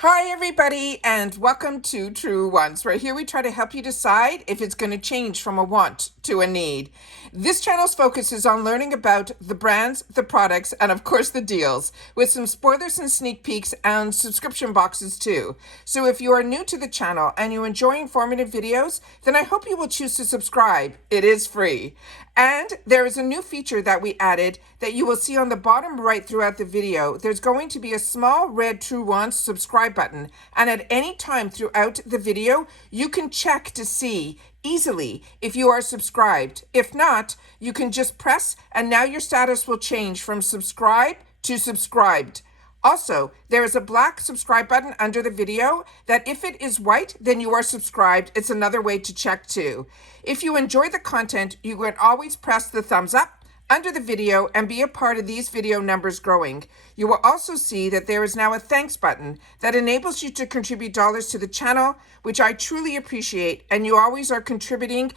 Hi everybody and welcome to Truewants, where here we try to help you decide if it's going to change from a want to a need. This channel's focus is on learning about the brands, the products, and of course the deals, with some spoilers and sneak peeks and subscription boxes too. So if you are new to the channel and you enjoy informative videos, then I hope you will choose to subscribe. It is free. And there is a new feature that we added that you will see on the bottom right throughout the video. There's going to be a small red Truewants subscribe button. And at any time throughout the video, you can check to see easily if you are subscribed. If not, you can just press and now your status will change from subscribe to subscribed. Also, there is a black subscribe button under the video that if it is white, then you are subscribed. It's another way to check too. If you enjoy the content, you can always press the thumbs up under the video and be a part of these video numbers growing. You will also see that there is now a thanks button that enables you to contribute dollars to the channel, which I truly appreciate, and you always are contributing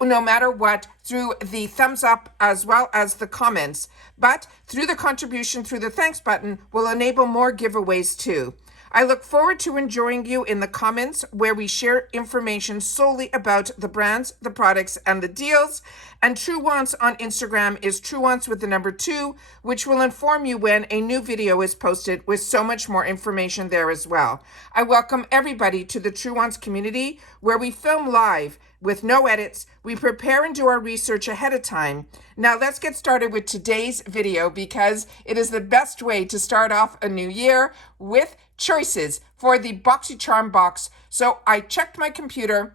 no matter what, through the thumbs up as well as the comments. But through the contribution through the thanks button will enable more giveaways too. I look forward to enjoying you in the comments where we share information solely about the brands, the products, and the deals. And Truewants on Instagram is Truewants with the number 2, which will inform you when a new video is posted with so much more information there as well. I welcome everybody to the Truewants community where we film live with no edits. We prepare and do our research ahead of time. Now let's get started with today's video because it is the best way to start off a new year with choices for the Boxycharm box. So I checked my computer.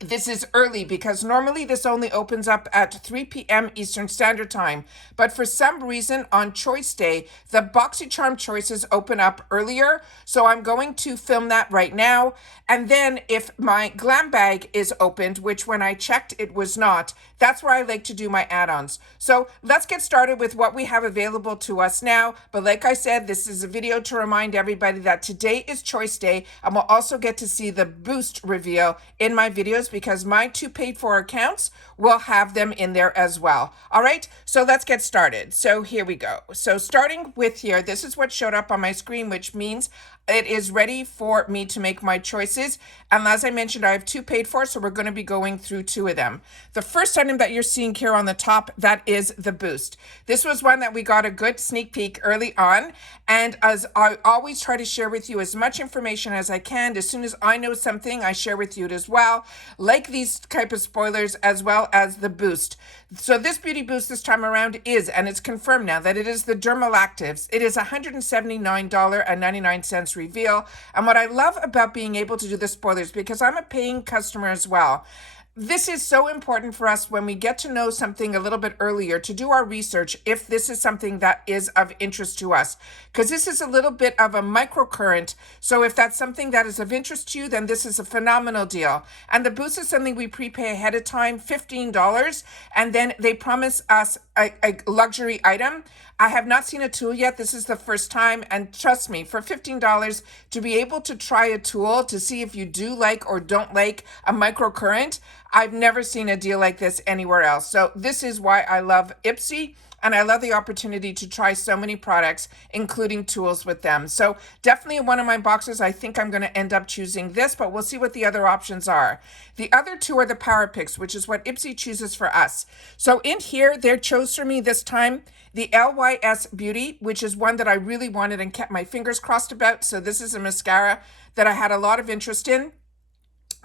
This is early because normally this only opens up at 3 p.m. Eastern Standard Time. But for some reason on Choice Day, the Boxycharm choices open up earlier. So I'm going to film that right now. And then if my GLAMBAG is opened, which when I checked it was not, that's where I like to do my add-ons. So let's get started with what we have available to us now. But like I said, this is a video to remind everybody that today is Choice Day. And we'll also get to see the Boost reveal in my videos because my 2 paid for accounts will have them in there as well. All right, so let's get started. So here we go. So starting with here, this is what showed up on my screen, which means it is ready for me to make my choices. And as I mentioned, I have 2 paid for, so we're going to be going through 2 of them. The first item that you're seeing here on the top, that is the Boost. This was one that we got a good sneak peek early on. And as I always try to share with you as much information as I can, as soon as I know something, I share with you it as well, like these type of spoilers as well as the Boost. So this Beauty Boost this time around is, and it's confirmed now, that it is the Dermalactives. It is $179.99 reveal. And what I love about being able to do the spoilers, because I'm a paying customer as well, this is so important for us when we get to know something a little bit earlier to do our research if this is something that is of interest to us. Because this is a little bit of a microcurrent. So if that's something that is of interest to you, then this is a phenomenal deal. And the Boost is something we prepay ahead of time, $15. And then they promise us a luxury item. I have not seen a tool yet. This is the first time. And trust me, for $15 to be able to try a tool to see if you do like or don't like a microcurrent, I've never seen a deal like this anywhere else. So this is why I love Ipsy. And I love the opportunity to try so many products, including tools with them. So definitely in one of my boxes, I think I'm going to end up choosing this, but we'll see what the other options are. The other 2 are the Power Picks, which is what Ipsy chooses for us. So in here, they chose for me this time the LYS Beauty, which is one that I really wanted and kept my fingers crossed about. So this is a mascara that I had a lot of interest in.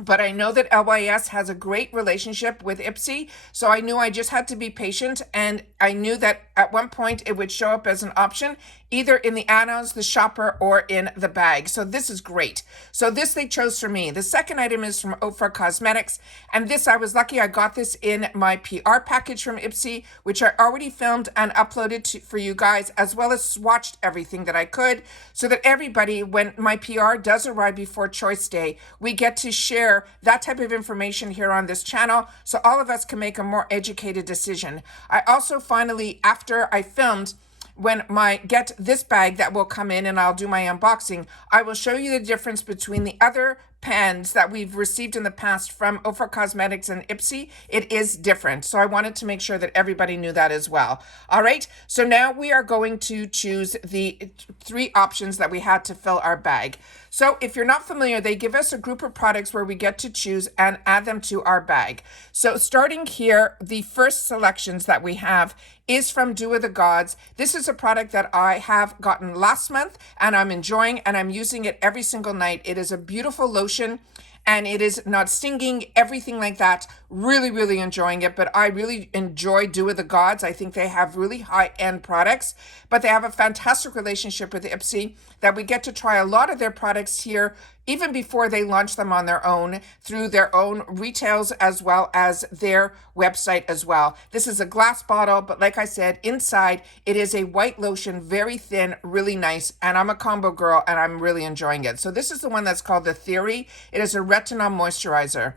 But I know that LYS has a great relationship with Ipsy, so I knew I just had to be patient, and I knew that at one point it would show up as an option, either in the add-ons, the shopper, or in the bag. So this is great. So this they chose for me. The second item is from Ofra Cosmetics, and this I was lucky I got this in my PR package from Ipsy, which I already filmed and uploaded for you guys, as well as swatched everything that I could, so that everybody, when my PR does arrive before Choice Day, we get to share that type of information here on this channel so all of us can make a more educated decision. I also finally, after I filmed, when my get this bag that will come in and I'll do my unboxing, I will show you the difference between the other pens that we've received in the past from Ofra Cosmetics and Ipsy, it is different. So I wanted to make sure that everybody knew that as well. All right, so now we are going to choose the 3 options that we had to fill our bag. So if you're not familiar, they give us a group of products where we get to choose and add them to our bag. So starting here, the first selections that we have is from Dew of the Gods. This is a product that I have gotten last month and I'm enjoying, and I'm using it every single night. It is a beautiful lotion and it is not stinging, everything like that. Really, really enjoying it. But I really enjoy Dew of the Gods. I think they have really high-end products, but they have a fantastic relationship with Ipsy that we get to try a lot of their products here even before they launch them on their own through their own retails as well as their website as well. This is a glass bottle, but like I said, inside it is a white lotion, very thin, really nice, and I'm a combo girl and I'm really enjoying it. So this is the one that's called the Theory. It is a retinol moisturizer.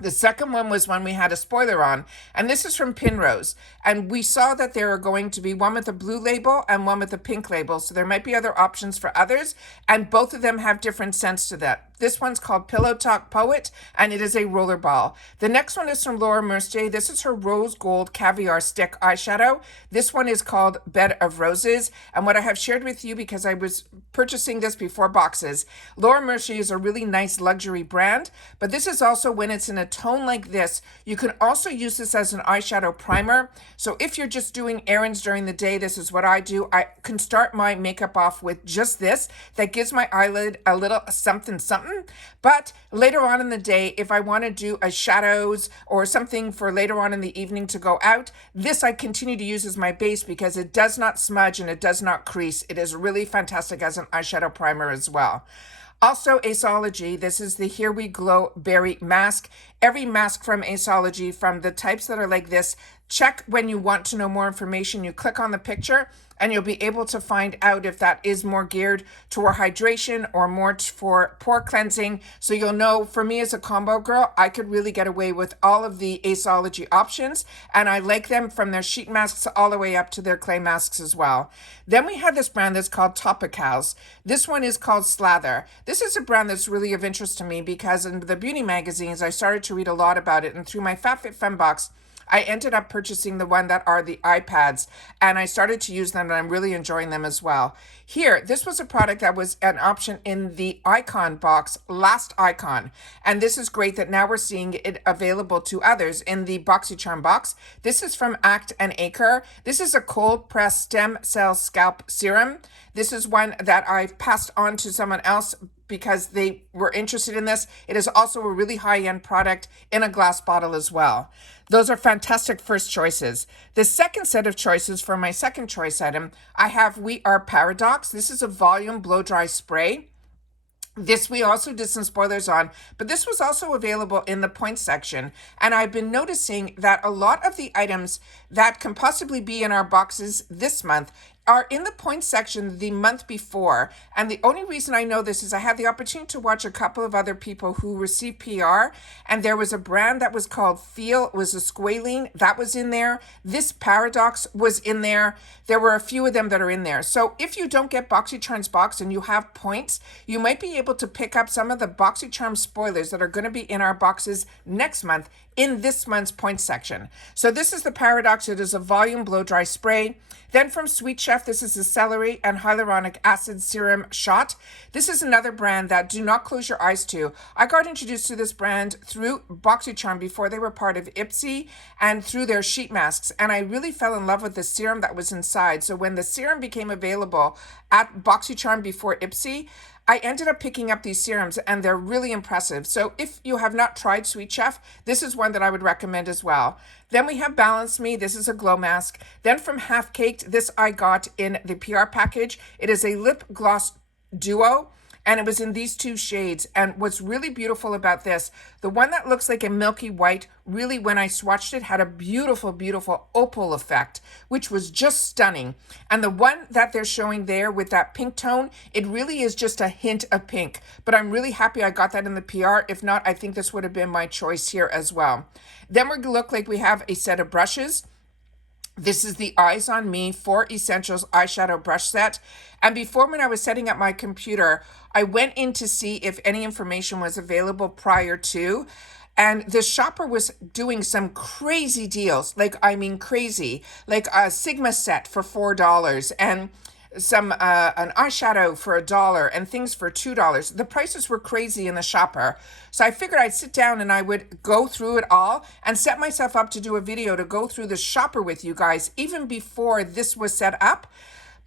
The second one was one we had a spoiler on, and this is from Pinrose. And we saw that there are going to be one with a blue label and one with a pink label. So there might be other options for others, and both of them have different scents to that. This one's called Pillow Talk Poet, and it is a roller ball. The next one is from Laura Mercier. This is her Rose Gold Caviar Stick eyeshadow. This one is called Bed of Roses. And what I have shared with you, because I was purchasing this before boxes, Laura Mercier is a really nice luxury brand, but this is also when it's in a tone like this, you can also use this as an eyeshadow primer. So if you're just doing errands during the day, this is what I do. I can start my makeup off with just this. That gives my eyelid a little something. But later on in the day, if I want to do a shadows or something for later on in the evening to go out, this I continue to use as my base because it does not smudge and it does not crease. It is really fantastic as an eyeshadow primer as well. Also, Aceology, this is the Here We Glow Berry Mask. Every mask from Aceology, from the types that are like this, check when you want to know more information. You click on the picture and you'll be able to find out if that is more geared toward hydration or more for pore cleansing. So you'll know, for me as a combo girl, I could really get away with all of the Aceology options, and I like them from their sheet masks all the way up to their clay masks as well. Then we have this brand that's called Topicals. This one is called Slather. This is a brand that's really of interest to me because in the beauty magazines, I started to read a lot about it, and through my FabFitFem box, I ended up purchasing the one that are the iPads, and I started to use them, and I'm really enjoying them as well. Here, this was a product that was an option in the Icon box, Last Icon, and this is great that now we're seeing it available to others in the Boxycharm box. This is from Act and Acre. This is a cold press stem cell scalp serum. This is one that I've passed on to someone else because they were interested in this. It is also a really high-end product in a glass bottle as well. Those are fantastic first choices. The second set of choices for my second choice item, I have We Are Paradox. This is a volume blow dry spray. This we also did some spoilers on, but this was also available in the points section. And I've been noticing that a lot of the items that can possibly be in our boxes this month are in the points section the month before. And the only reason I know this is I had the opportunity to watch a couple of other people who received PR, and there was a brand that was called Feel. It was a squalene that was in there. This Paradox was in there. There were a few of them that are in there. So if you don't get Boxycharm's box and you have points, you might be able to pick up some of the Boxycharm spoilers that are going to be in our boxes next month in this month's points section. So this is the Paradox. It is a volume blow dry spray. Then from Sweet Chef, this is a celery and hyaluronic acid serum shot. This is another brand that do not close your eyes to. I got introduced to this brand through Boxycharm before they were part of Ipsy and through their sheet masks. And I really fell in love with the serum that was inside. So when the serum became available at Boxycharm before Ipsy, I ended up picking up these serums and they're really impressive. So if you have not tried Sweet Chef, this is one that I would recommend as well. Then we have Balance Me. This is a glow mask. Then from Half Caked, this I got in the PR package. It is a lip gloss duo, and it was in these 2 shades. And what's really beautiful about this, the one that looks like a milky white, really when I swatched it, had a beautiful, beautiful opal effect, which was just stunning. And the one that they're showing there with that pink tone, it really is just a hint of pink. But I'm really happy I got that in the PR. If not, I think this would have been my choice here as well. Then we're going to look like we have a set of brushes. This is the Eyes on Me 4 Essentials eyeshadow brush set. And before, when I was setting up my computer, I went in to see if any information was available prior to. And the shopper was doing some crazy deals, like, I mean, crazy, like a Sigma set for $4 and some an eyeshadow for $1 and things for $2. The prices were crazy in the shopper. So I figured I'd sit down and I would go through it all and set myself up to do a video to go through the shopper with you guys, even before this was set up.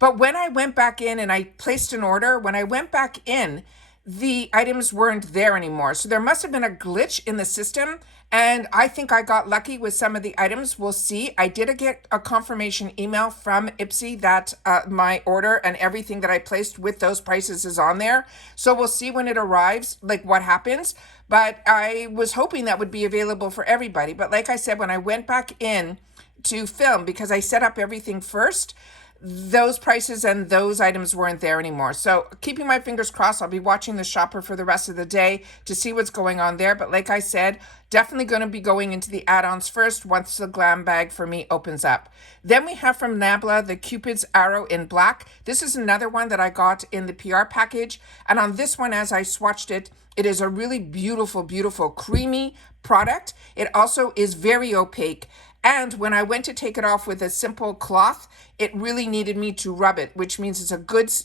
But when I went back in and I placed an order, when I went back in, the items weren't there anymore. So there must have been a glitch in the system. And I think I got lucky with some of the items. We'll see. I did get a confirmation email from Ipsy that my order and everything that I placed with those prices is on there. So we'll see when it arrives, like what happens. But I was hoping that would be available for everybody. But like I said, when I went back in to film, because I set up everything first, those prices and those items weren't there anymore. So keeping my fingers crossed, I'll be watching the shopper for the rest of the day to see what's going on there. But like I said, definitely going to be going into the add-ons first once the glam bag for me opens up. Then we have from Nabla, the Cupid's Arrow in black. This is another one that I got in the PR package. And on this one, as I swatched it, it is a really beautiful, beautiful, creamy product. It also is very opaque. And when I went to take it off with a simple cloth, it really needed me to rub it, which means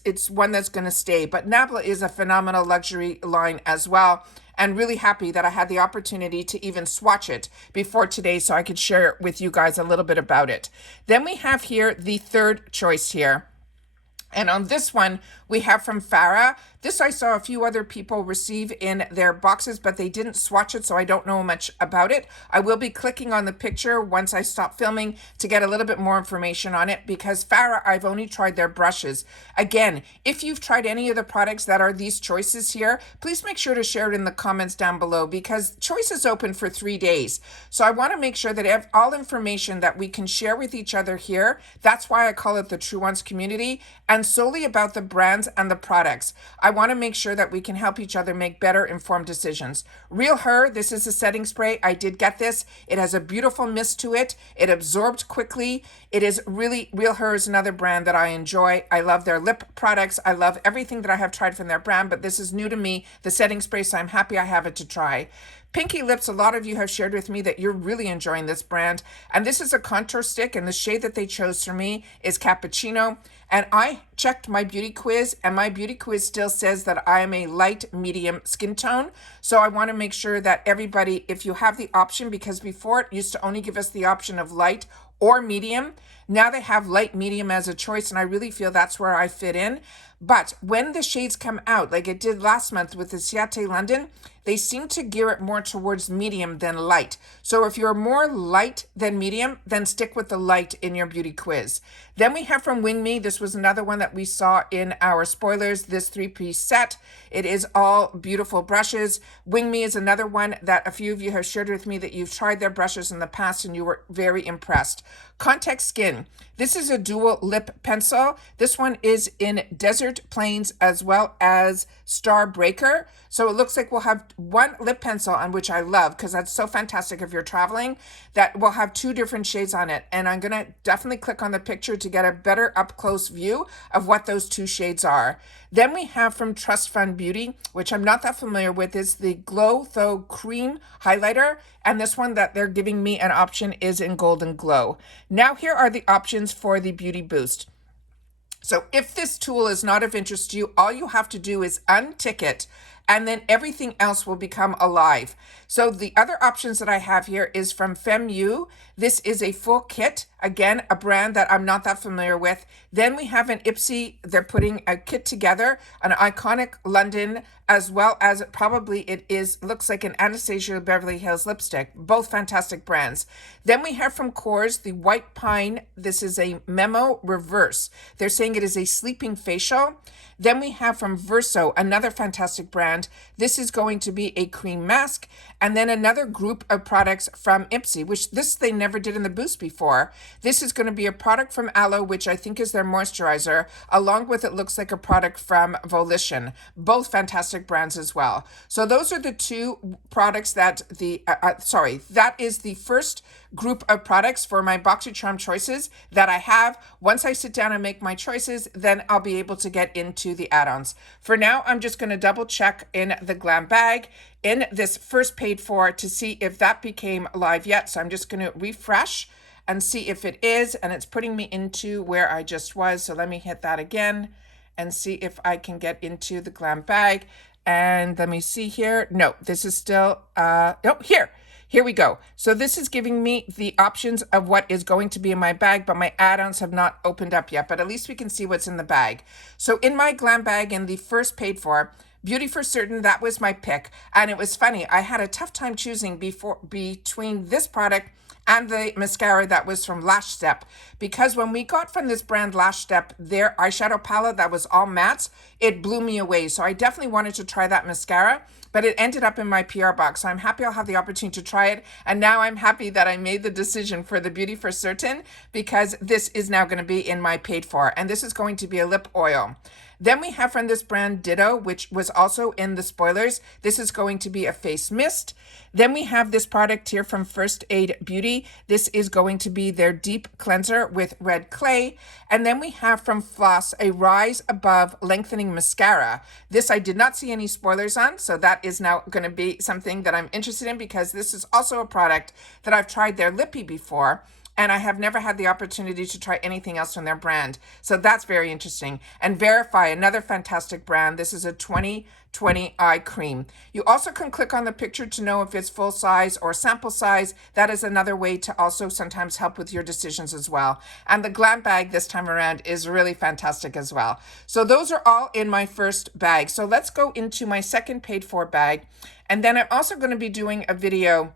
it's one that's going to stay. But Nabla is a phenomenal luxury line as well. And really happy that I had the opportunity to even swatch it before today so I could share with you guys a little bit about it. Then we have here the third choice here. And on this one, we have from Farah. This I saw a few other people receive in their boxes, but they didn't swatch it, so I don't know much about it. I will be clicking on the picture once I stop filming to get a little bit more information on it, because Farah, I've only tried their brushes. Again, if you've tried any of the products that are these choices here, please make sure to share it in the comments down below, because choice is open for 3 days. So I want to make sure that all information that we can share with each other here, that's why I call it the Truewants community, and solely about the brands and the products. I want to make sure that we can help each other make better informed decisions. Real Her, this is a setting spray. I did get this. It has a beautiful mist to it. It absorbed quickly. It is really, Real Her is another brand that I enjoy. I love their lip products. I love everything that I have tried from their brand, but this is new to me, the setting spray, so I'm happy I have it to try. Pinky Lips, a lot of you have shared with me that you're really enjoying this brand. And this is a contour stick, and the shade that they chose for me is Cappuccino. And I checked my beauty quiz, and my beauty quiz still says that I am a light medium skin tone. So I want to make sure that everybody, if you have the option, because before it used to only give us the option of light or medium, now they have light medium as a choice, and I really feel that's where I fit in. But when the shades come out, like it did last month with the Ciate London, they seem to gear it more towards medium than light. So if you're more light than medium, then stick with the light in your beauty quiz. Then we have from Wing Me. This was another one that we saw in our spoilers, this 3-piece set. It is all beautiful brushes. Wing Me is another one that a few of you have shared with me that you've tried their brushes in the past and you were very impressed. Contact Skin. This is a dual lip pencil. This one is in Desert Plains as well as Star Breaker. So it looks like we'll have one lip pencil, on which I love because that's so fantastic if you're traveling, that will have 2 different shades on it. And I'm going to definitely click on the picture to get a better up close view of what those 2 shades are. Then we have from Trust Fund Beauty, which I'm not that familiar with, is the Glow Though Cream Highlighter. And this one that they're giving me an option is in Golden Glow. Now here are the options for the Beauty Boost. So if this tool is not of interest to you, all you have to do is untick it, and then everything else will become alive. So the other options that I have here is from FemU. This is a full kit. Again, a brand that I'm not that familiar with. Then we have an Ipsy. They're putting a kit together, an iconic London, as well as probably it looks like an Anastasia Beverly Hills lipstick. Both fantastic brands. Then we have from Kors the White Pine. This is a Memo Reverse. They're saying it is a sleeping facial. Then we have from Verso, another fantastic brand. This is going to be a cream mask. And then another group of products from Ipsy, which this they never did in the boost before. This is going to be a product from Aloe, which I think is their moisturizer, along with it looks like a product from Volition. Both fantastic brands as well. So those are the 2 products that that is the first group of products for my Boxycharm choices that I have. Once I sit down and make my choices, then I'll be able to get into the add-ons. For now, I'm just going to double check in the Glam bag in this first paid for to see if that became live yet. So I'm just going to refresh and see if it is, and it's putting me into where I just was. So let me hit that again and see if I can get into the Glam bag. And let me see here. No, this is still, here we go. So this is giving me the options of what is going to be in my bag, but my add-ons have not opened up yet, but at least we can see what's in the bag. So in my Glam bag in the first paid for, Beauty for Certain, that was my pick. And it was funny, I had a tough time choosing between this product and the mascara that was from Lash Step, because when we got from this brand Lash Step their eyeshadow palette that was all mattes, it blew me away. So I definitely wanted to try that mascara, but it ended up in my PR box. So I'm happy I'll have the opportunity to try it. And now I'm happy that I made the decision for the Beauty for Certain, because this is now going to be in my paid for, and this is going to be a lip oil. Then we have from this brand Ditto, which was also in the spoilers. This is going to be a face mist. Then we have this product here from First Aid Beauty. This is going to be their deep cleanser with red clay. And then we have from Floss a Rise Above lengthening mascara. This I did not see any spoilers on, so that is now going to be something that I'm interested in, because this is also a product that I've tried their Lippy before, and I have never had the opportunity to try anything else from their brand. So that's very interesting. And Verify, another fantastic brand. This is a 20/20 eye cream. You also can click on the picture to know if it's full size or sample size. That is another way to also sometimes help with your decisions as well. And the Glam bag this time around is really fantastic as well. So those are all in my first bag. So let's go into my second paid for bag. And then I'm also going to be doing a video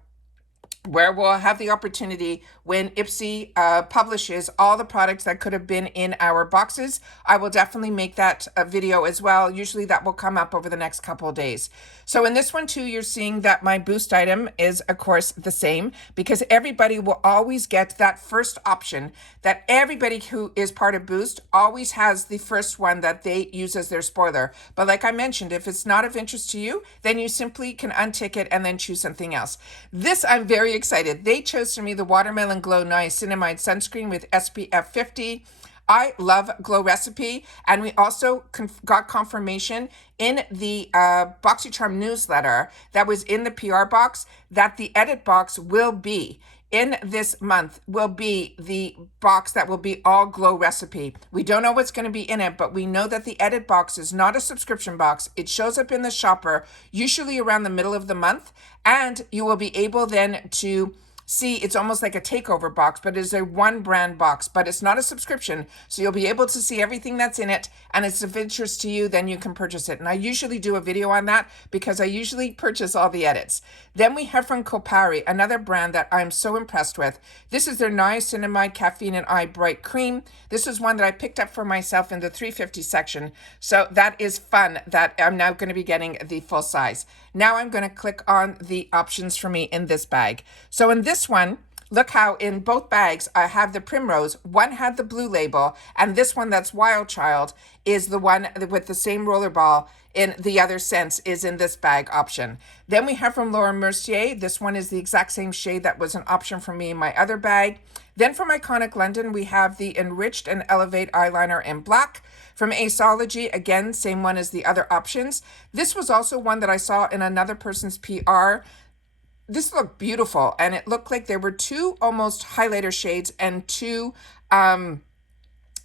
where we'll have the opportunity, when Ipsy publishes all the products that could have been in our boxes, I will definitely make that a video as well. Usually that will come up over the next couple of days. So in this one too, you're seeing that my boost item is of course the same, because everybody will always get that first option. That everybody who is part of Boost always has the first one that they use as their spoiler. But like I mentioned, if it's not of interest to you, then you simply can untick it and then choose something else. This I'm very excited. They chose for me the Watermelon Glow Niacinamide Sunscreen with SPF 50. I love Glow Recipe, and we also got confirmation in the Boxycharm newsletter that was in the PR box that the edit box will be in this month, will be the box that will be all Glow Recipe. We don't know what's going to be in it, but we know that the edit box is not a subscription box. It shows up in the shopper usually around the middle of the month, and you will be able then to see, it's almost like a takeover box, but it's a one brand box, but it's not a subscription. So you'll be able to see everything that's in it, and it's of interest to you, then you can purchase it. And I usually do a video on that because I usually purchase all the edits. Then we have from Kopari, another brand that I'm so impressed with. This is their Niacinamide Caffeine and Eye Bright Cream. This is one that I picked up for myself in the 350 section. So that is fun that I'm now going to be getting the full size. Now I'm going to click on the options for me in this bag. So in this one, look how in both bags I have the Primrose. One had the blue label, and this one that's Wild Child is the one with the same roller ball in the other scents is in this bag option. Then we have from Laura Mercier. This one is the exact same shade that was an option for me in my other bag. Then from Iconic London, we have the Enriched and Elevate Eyeliner in black. From Aceology, again, same one as the other options. This was also one that I saw in another person's PR. This looked beautiful, and it looked like there were two almost highlighter shades and two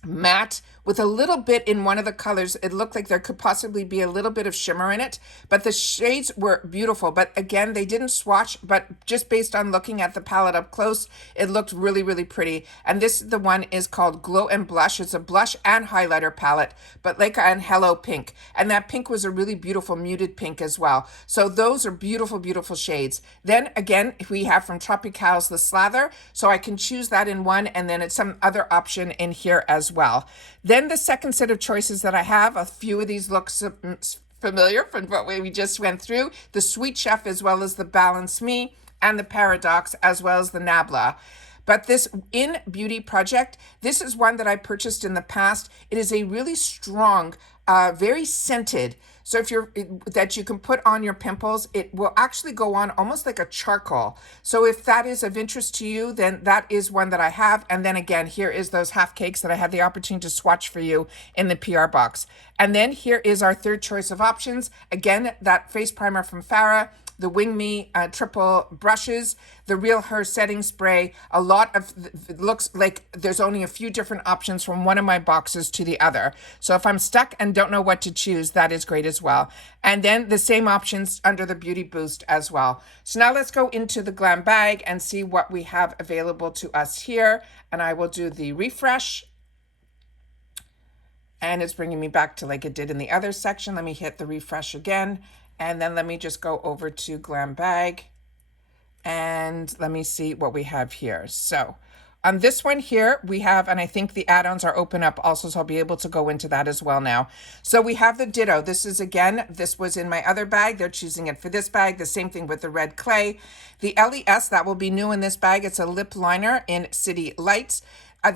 matte with a little bit in one of the colors. It looked like there could possibly be a little bit of shimmer in it, but the shades were beautiful. But again, they didn't swatch, but just based on looking at the palette up close, it looked really, really pretty. And this, the one is called Glow and Blush. It's a blush and highlighter palette, but like an Hello Pink. And that pink was a really beautiful muted pink as well. So those are beautiful, beautiful shades. Then again, we have from Tropicals the Slather. So I can choose that in one, and then it's some other option in here as well. Then the second set of choices that I have, a few of these look familiar from what we just went through. The Sweet Chef, as well as the Balance Me, and the Paradox, as well as the Nabla. But this In Beauty Project, this is one that I purchased in the past. It is a really strong, very scented So if you're that you can put on your pimples, it will actually go on almost like a charcoal. So if that is of interest to you, then that is one that I have. And then again, here is those half cakes that I had the opportunity to swatch for you in the PR box. And then here is our third choice of options. Again, that face primer from Farah, the Wing Me triple brushes, the Real Her setting spray. A lot of, it looks like there's only a few different options from one of my boxes to the other. So if I'm stuck and don't know what to choose, that is great as well. And then the same options under the Beauty Boost as well. So now let's go into the Glam bag and see what we have available to us here. And I will do the refresh. And it's bringing me back to like it did in the other section. Let me hit the refresh again. And then let me just go over to Glam Bag and let me see what we have here. So on this one here, we have, and I think the add-ons are open up also, so I'll be able to go into that as well now. So we have the Ditto. This is, again, this was in my other bag. They're choosing it for this bag. The same thing with the red clay. The LES, that will be new in this bag. It's a lip liner in City Lights.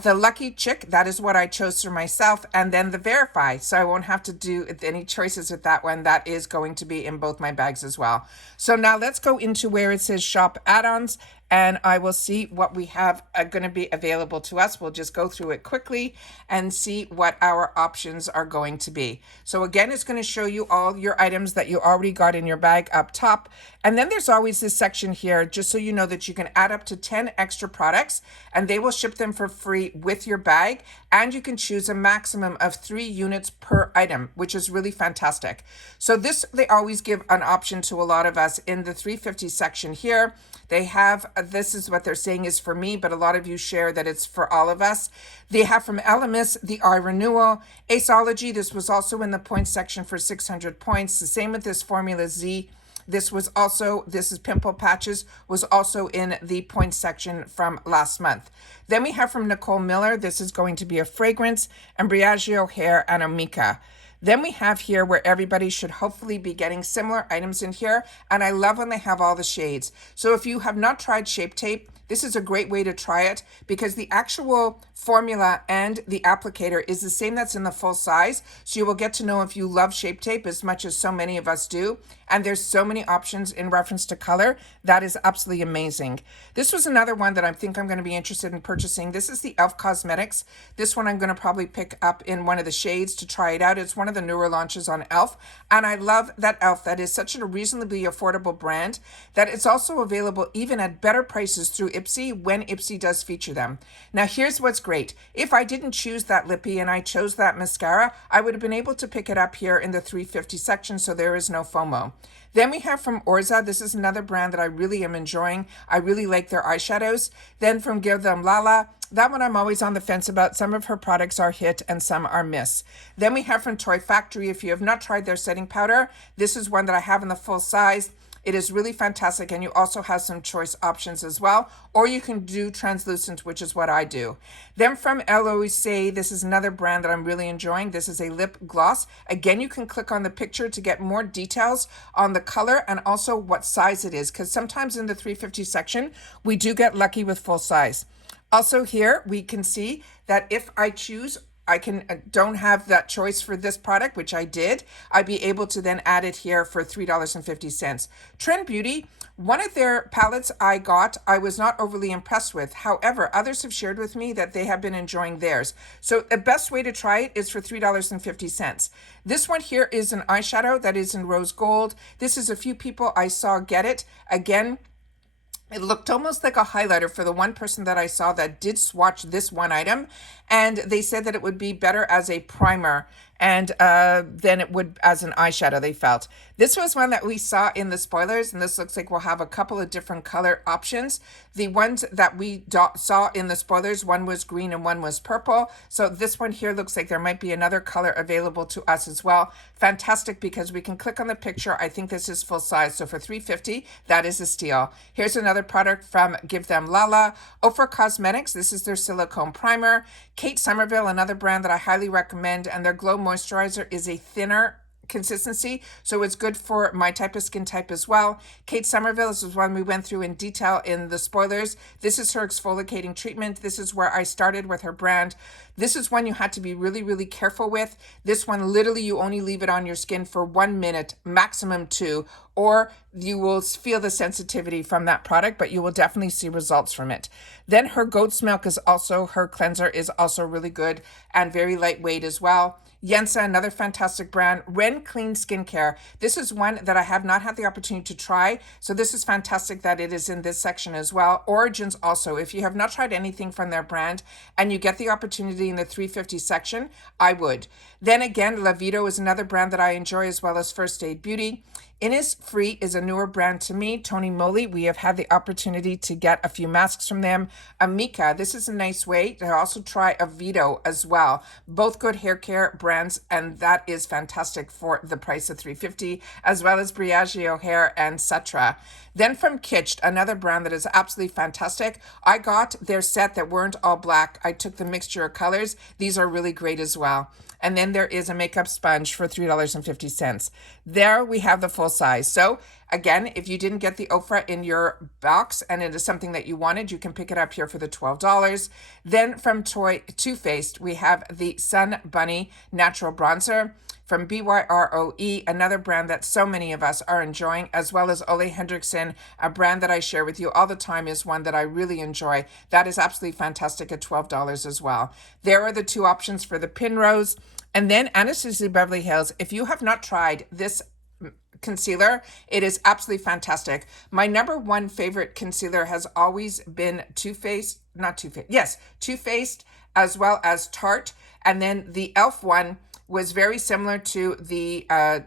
The Lucky Chick, that is what I chose for myself, and then the Verify, so I won't have to do any choices with that one. That is going to be in both my bags as well. So now let's go into where it says Shop Add-ons, and I will see what we have going to be available to us. We'll just go through it quickly and see what our options are going to be. So again, it's going to show you all your items that you already got in your bag up top. And then there's always this section here, just so you know that you can add up to 10 extra products and they will ship them for free with your bag. And you can choose a maximum of 3 units per item, which is really fantastic. So this, they always give an option to a lot of us in the 350 section here. They have, this is what they're saying is for me, but a lot of you share that it's for all of us. They have from Elemis, the Eye Renewal. Aceology, this was also in the points section for 600 points. The same with this Formula Z. This was also, this is Pimple Patches, was also in the points section from last month. Then we have from Nicole Miller, this is going to be a fragrance, and Briagio Hair and Omika. Then we have here where everybody should hopefully be getting similar items in here. And I love when they have all the shades. So if you have not tried Shape Tape, this is a great way to try it because the actual formula and the applicator is the same that's in the full size. So you will get to know if you love Shape Tape as much as so many of us do. And there's so many options in reference to color. That is absolutely amazing. This was another one that I think I'm going to be interested in purchasing. This is the e.l.f. Cosmetics. This one I'm going to probably pick up in one of the shades to try it out. It's one of the newer launches on e.l.f. And I love that e.l.f. That is such a reasonably affordable brand that it's also available even at better prices through Ipsy when Ipsy does feature them. Now here's what's great. If I didn't choose that lippy and I chose that mascara, I would have been able to pick it up here in the 350 section, so there is no FOMO. Then we have from Orza, this is another brand that I really am enjoying. I really like their eyeshadows. Then from Give Them Lala, that one I'm always on the fence about. Some of her products are hit and some are miss. Then we have from Toy Factory, if you have not tried their setting powder, this is one that I have in the full size. It is really fantastic, and you also have some choice options as well, or you can do translucent, which is what I do. Then from Eloise, this is another brand that I'm really enjoying. This is a lip gloss. Again, you can click on the picture to get more details on the color and also what size it is, because sometimes in the 350 section, we do get lucky with full size. Also here, we can see that if I choose, I don't have that choice for this product, which I did, I'd be able to then add it here for $3.50. Trend Beauty, one of their palettes I got, I was not overly impressed with. However, others have shared with me that they have been enjoying theirs. So the best way to try it is for $3.50. This one here is an eyeshadow that is in rose gold. This is a few people I saw get it. Again, it looked almost like a highlighter for the one person that I saw that did swatch this one item. And they said that it would be better as a primer and than it would as an eyeshadow, they felt. This was one that we saw in the spoilers, and this looks like we'll have a couple of different color options. The ones that we saw in the spoilers, one was green and one was purple. So this one here looks like there might be another color available to us as well. Fantastic, because we can click on the picture. I think this is full size. So for $3.50, that is a steal. Here's another product from Give Them Lala. Ofra Cosmetics, this is their silicone primer. Kate Somerville, another brand that I highly recommend, and their Glow Moisturizer is a thinner consistency, so it's good for my type of skin type as well. Kate Somerville, this is one we went through in detail in the spoilers. This is her exfoliating treatment. This is where I started with her brand. This is one you had to be really, really careful with. This one, literally, you only leave it on your skin for 1 minute, maximum 2, or you will feel the sensitivity from that product, but you will definitely see results from it. Then her goat's milk is also, her cleanser is also really good and very lightweight as well. Yensa, another fantastic brand. Ren Clean Skincare. This is one that I have not had the opportunity to try, so this is fantastic that it is in this section as well. Origins also. If you have not tried anything from their brand and you get the opportunity in the 350 section, I would. Then again, Lavito is another brand that I enjoy, as well as First Aid Beauty. Innisfree is a newer brand to me. Tony Moly, we have had the opportunity to get a few masks from them. Amika, this is a nice way to also try Avito as well. Both good hair care brands, and that is fantastic for the price of $3.50, as well as Briagio Hair and Sutra. Then from Kitsch, another brand that is absolutely fantastic. I got their set that weren't all black. I took the mixture of colors. These are really great as well. And then there is a makeup sponge for $3.50. There we have the full size. So again, if you didn't get the Ofra in your box and it is something that you wanted, you can pick it up here for the $12. Then from Too Faced, we have the Sun Bunny Natural Bronzer. From BYROE, another brand that so many of us are enjoying, as well as Ole Henriksen, a brand that I share with you all the time, is one that I really enjoy. That is absolutely fantastic at $12 as well. There are the two options for the Pinrose. And then Anastasia Beverly Hills. If you have not tried this concealer, it is absolutely fantastic. My number one favorite concealer has always been Too Faced, as well as Tarte. And then the e.l.f. one was very similar to the the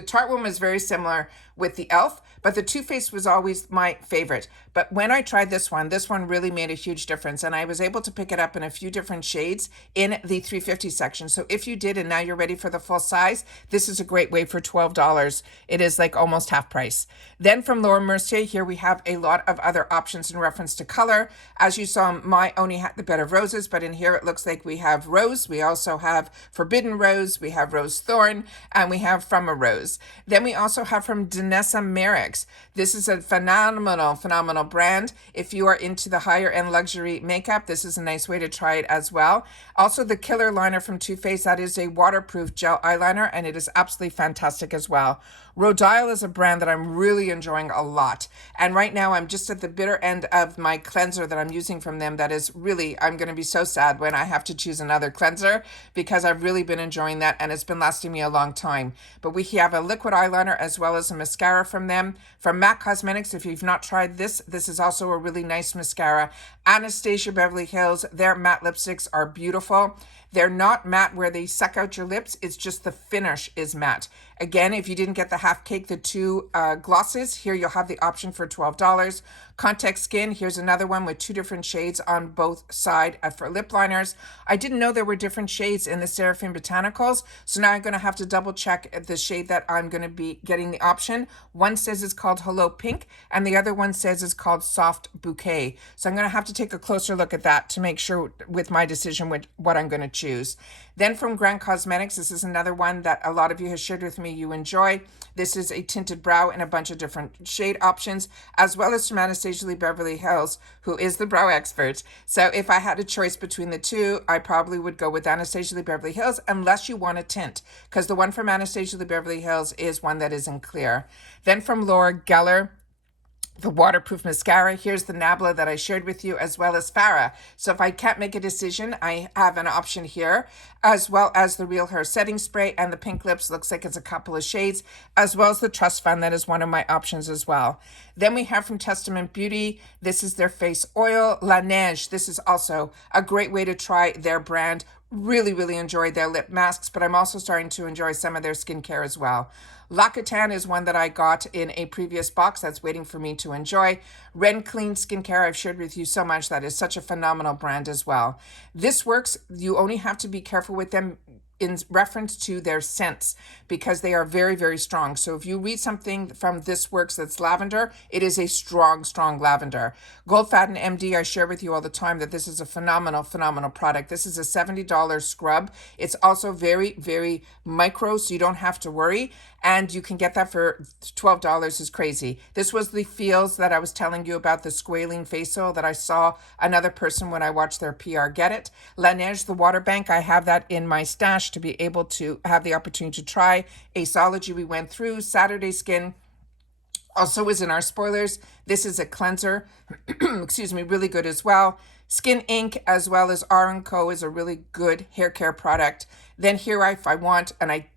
Tarte one was very similar with the e.l.f., but the Too Faced was always my favorite. But when I tried this one really made a huge difference, and I was able to pick it up in a few different shades in the 350 section. So if you did and now you're ready for the full size, this is a great way for $12. It is like almost half price. Then from Laura Mercier, here we have a lot of other options in reference to color. As you saw, my only had the bed of roses, but in here it looks like we have rose. We also have forbidden rose, we have rose thorn, and we have from a rose. Then we also have from Danessa Merrick's. This is a phenomenal brand. If you are into the higher end luxury makeup, this is a nice way to try it as well. Also the Killer Liner from Too Faced, that is a waterproof gel eyeliner, and it is absolutely fantastic as well. Rodial is a brand that I'm really enjoying a lot. And right now I'm just at the bitter end of my cleanser that I'm using from them. That is really, I'm going to be so sad when I have to choose another cleanser, because I've really been enjoying that and it's been lasting me a long time. But we have a liquid eyeliner as well as a mascara from them. From MAC Cosmetics, if you've not tried this, this is also a really nice mascara. Anastasia Beverly Hills, their matte lipsticks are beautiful. They're not matte where they suck out your lips. It's just the finish is matte. Again, if you didn't get the half cake, the two glosses, here you'll have the option for $12. Contact Skin, here's another one with two different shades on both sides for lip liners. I didn't know there were different shades in the Seraphim Botanicals, so now I'm going to have to double check the shade that I'm going to be getting the option. One says it's called Hello Pink, and the other one says it's called Soft Bouquet. So I'm going to have to take a closer look at that to make sure with my decision what I'm going to choose. Then from Grand Cosmetics, this is another one that a lot of you have shared with me you enjoy. This is a tinted brow in a bunch of different shade options, as well as from Anastasia Beverly Hills, who is the brow expert. So if I had a choice between the two, I probably would go with Anastasia Beverly Hills, unless you want a tint, because the one from Anastasia Beverly Hills is one that is in clear. Then from Laura Geller, the waterproof mascara. Here's the Nabla that I shared with you, as well as Farah. So if I can't make a decision, I have an option here, as well as the Real Hair setting spray, and the pink lips looks like it's a couple of shades, as well as the Trust Fund. That is one of my options as well. Then we have from Testament Beauty, this is their face oil, La Neige. This is also a great way to try their brand. Really enjoyed their lip masks, but I'm also starting to enjoy some of their skincare as well. Rakuten is one that I got in a previous box that's waiting for me to enjoy. Ren Clean Skincare, I've shared with you so much. That is such a phenomenal brand as well. This works. You only have to be careful with them in reference to their scents because they are very, very strong. So if you read something from This Works that's lavender, it is a strong, strong lavender. Goldfaden MD, I share with you all the time that this is a phenomenal, phenomenal product. This is a $70 scrub. It's also very, very micro, so you don't have to worry. And you can get that for $12 is crazy. This was the Feels that I was telling you about, the squalene face oil that I saw another person when I watched their PR get it. La Neige, the water bank, I have that in my stash to be able to have the opportunity to try. Aceology we went through. Saturday Skin also is in our spoilers. This is a cleanser, excuse me, really good as well. Skin Inc. as well as R & Co. is a really good hair care product. Then here, if I want, and I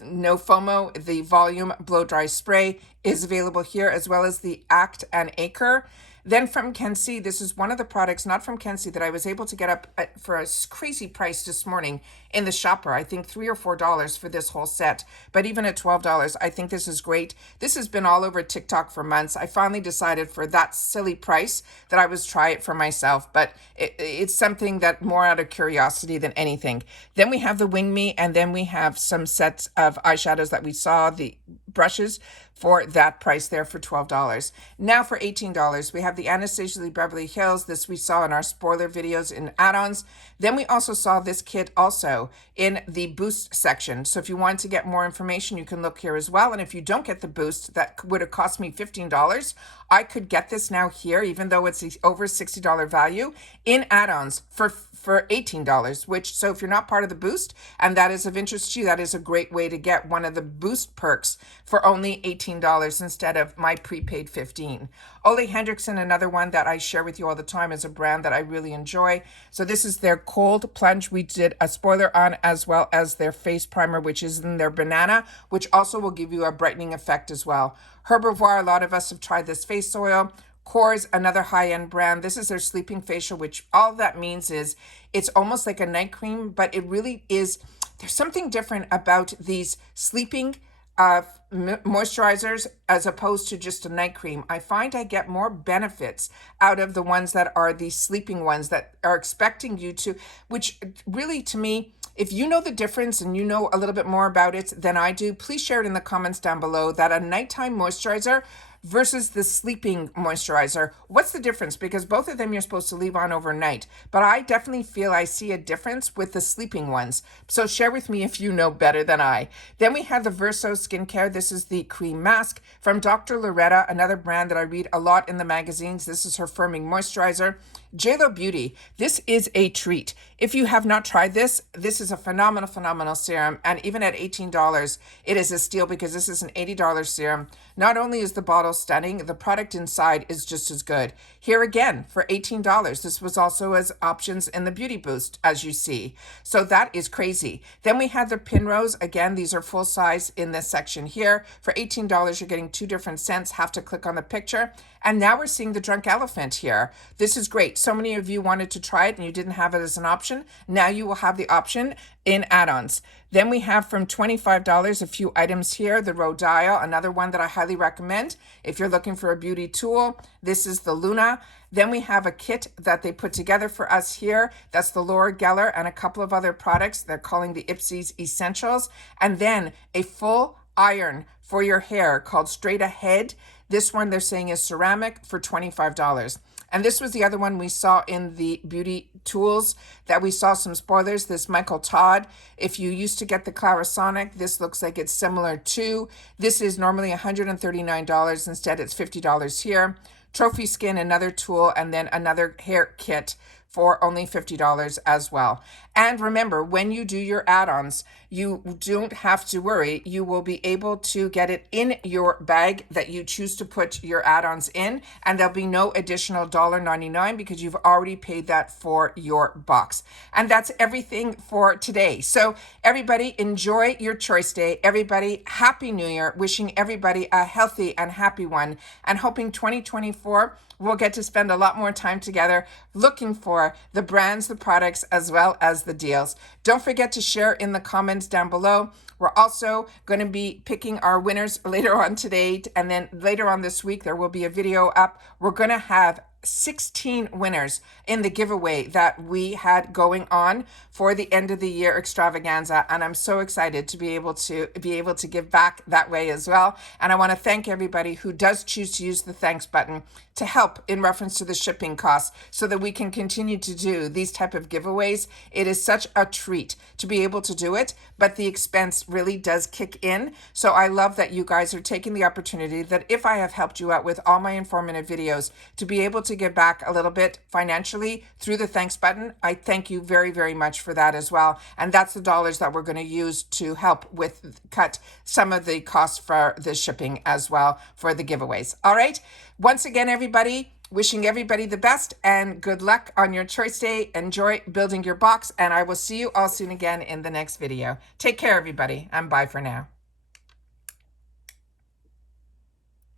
no FOMO, the volume blow dry spray is available here, as well as the Act and Acre. Then from Kenzie, this is one of the products, not from Kenzie, that I was able to get up for a crazy price this morning in the shopper. I think $3 or $4 for this whole set. But even at $12, I think this is great. This has been all over TikTok for months. I finally decided for that silly price that I would try it for myself. But it's something that more out of curiosity than anything. Then we have the Wing Me, and then we have some sets of eyeshadows that we saw, the brushes, for that price there for $12. Now for $18, we have the Anastasia Lee Beverly Hills. This we saw in our spoiler videos in add-ons. Then we also saw this kit also in the boost section. So if you want to get more information, you can look here as well. And if you don't get the boost, that would have cost me $15. I could get this now here, even though it's over $60 value, in add-ons for $18, which, so if you're not part of the boost and that is of interest to you, that is a great way to get one of the boost perks for only $18 instead of my prepaid $15. Ole Hendrickson, another one that I share with you all the time, is a brand that I really enjoy. So this is their Cold Plunge. We did a spoiler on, as well as their face primer, which is in their banana, which also will give you a brightening effect as well. Herbovoir, a lot of us have tried this face oil. Kors, another high-end brand. This is their sleeping facial, which all that means is it's almost like a night cream, but it really is. There's something different about these sleeping moisturizers as opposed to just a night cream. I find I get more benefits out of the ones that are the sleeping ones that are expecting you to, which really, to me, if you know the difference and you know a little bit more about it than I do, please share it in the comments down below, that a nighttime moisturizer versus the sleeping moisturizer, what's the difference? Because both of them you're supposed to leave on overnight, but I definitely feel I see a difference with the sleeping ones. So share with me if you know better than I. Then we have the Verso Skincare. This is the cream mask from Dr. Loretta, another brand that I read a lot in the magazines. This is her firming moisturizer. JLo Beauty, this is a treat. If you have not tried this, this is a phenomenal, phenomenal serum. And even at $18, it is a steal because this is an $80 serum. Not only is the bottle stunning, the product inside is just as good. Here again, for $18, this was also as options in the Beauty Boost, as you see. So that is crazy. Then we have the Pinrose. Again, these are full size in this section here. For $18, you're getting 2 different scents. Have to click on the picture. And now we're seeing the Drunk Elephant here. This is great. So many of you wanted to try it and you didn't have it as an option. Now you will have the option in add-ons. Then we have from $25 a few items here. The Rodial, another one that I highly recommend. If you're looking for a beauty tool, this is the Luna. Then we have a kit that they put together for us here. That's the Laura Geller and a couple of other products. They're calling the Ipsy's Essentials. And then a full iron for your hair called Straight Ahead. This one they're saying is ceramic for $25. And this was the other one we saw in the beauty tools that we saw some spoilers. This Michael Todd, if you used to get the Clarisonic, this looks like it's similar to. This is normally $139. Instead, it's $50 here. Trophy Skin, another tool, and then another hair kit for only $50 as well. And remember, when you do your add-ons, you don't have to worry. You will be able to get it in your bag that you choose to put your add-ons in, and there'll be no additional $1.99 because you've already paid that for your box. And that's everything for today. So everybody, enjoy your choice day. Everybody, Happy New Year. Wishing everybody a healthy and happy one, and hoping 2024 we'll get to spend a lot more time together looking for the brands, the products, as well as the deals. Don't forget to share in the comments down below. We're also going to be picking our winners later on today, and then later on this week there will be a video up. We're going to have 16 winners in the giveaway that we had going on for the end of the year extravaganza, and I'm so excited to be able to give back that way as well. And I want to thank everybody who does choose to use the thanks button to help in reference to the shipping costs so that we can continue to do these type of giveaways. It is such a treat to be able to do it, but the expense really does kick in. So I love that you guys are taking the opportunity that if I have helped you out with all my informative videos to be able to give back a little bit financially through the thanks button. I thank you very, very much for that as well. And that's the dollars that we're going to use to help with cut some of the costs for the shipping as well for the giveaways. All right. Once again, everybody, wishing everybody the best and good luck on your choice day. Enjoy building your box, and I will see you all soon again in the next video. Take care, everybody, and bye for now.